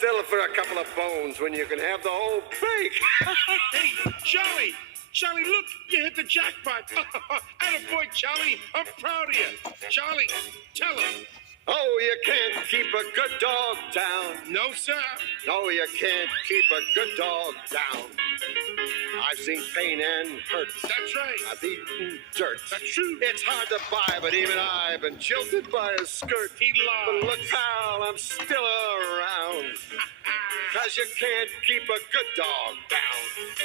settle for a couple of bones when you can have the whole bake? Hey, Charlie! Charlie, look, you hit the jackpot. Attaboy, Charlie. I'm proud of you. Charlie, tell him. Oh, you can't keep a good dog down. No, sir. No, you can't keep a good dog down. I've seen pain and hurt. That's right. I've eaten dirt. That's true. It's hard to buy, but even I've been jilted by a skirt. He lies. But look, pal, I'm still around. 'Cause you can't keep a good dog down.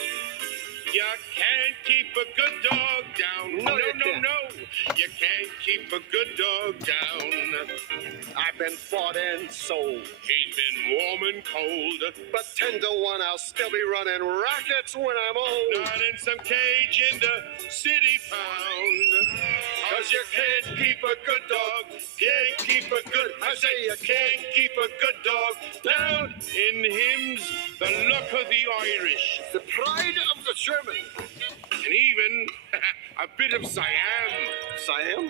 You can't keep a good dog down. No, you can't. No. You can't keep a good dog down. I've been bought and sold. He's been warm and cold. But 10 to 1, I'll still be running rackets when I'm old. Not in some cage in the city pound. 'Cause you can't keep a good dog. Can't keep a good. I say you can't keep a good dog down. In him's the luck of the Irish. The pride of the German. And even a bit of Siam. Siam?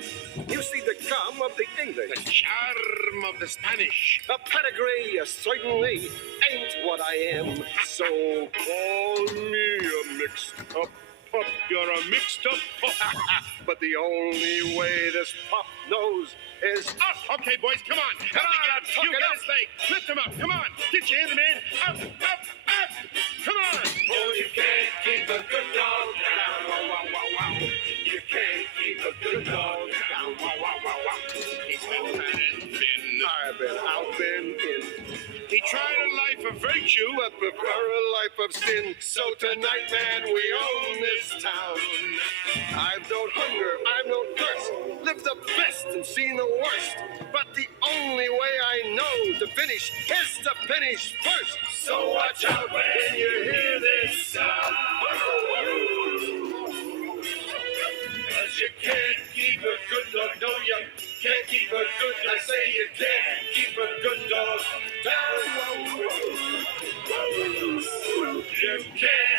You see the gum of the English. The charm of the Spanish. A pedigree certainly ain't what I am. So call me a mixed up pup. You're a mixed up pup. But the only way this pup knows is Up. Okay, boys, come on. Help me get him. You get his leg. Lift him up. Come on. Get your hand, man. Up. Come on. oh, you can't keep a good dog down. Wow, wow, wow, wow. You can't keep a good dog down. Wow, wow, wow, wow. He's been fat and thin. I've been out, been in. He tried a life of virtue. But prefer a life of sin. So tonight, man, we own this town. I've known hunger, I've known thirst. Lived the best and seen the worst. But the only way I know to finish is to finish first. So watch out when you hear this sound. 'Cause you can't keep a good dog. No, you can't keep a good. I say you can't keep a good dog down. You can't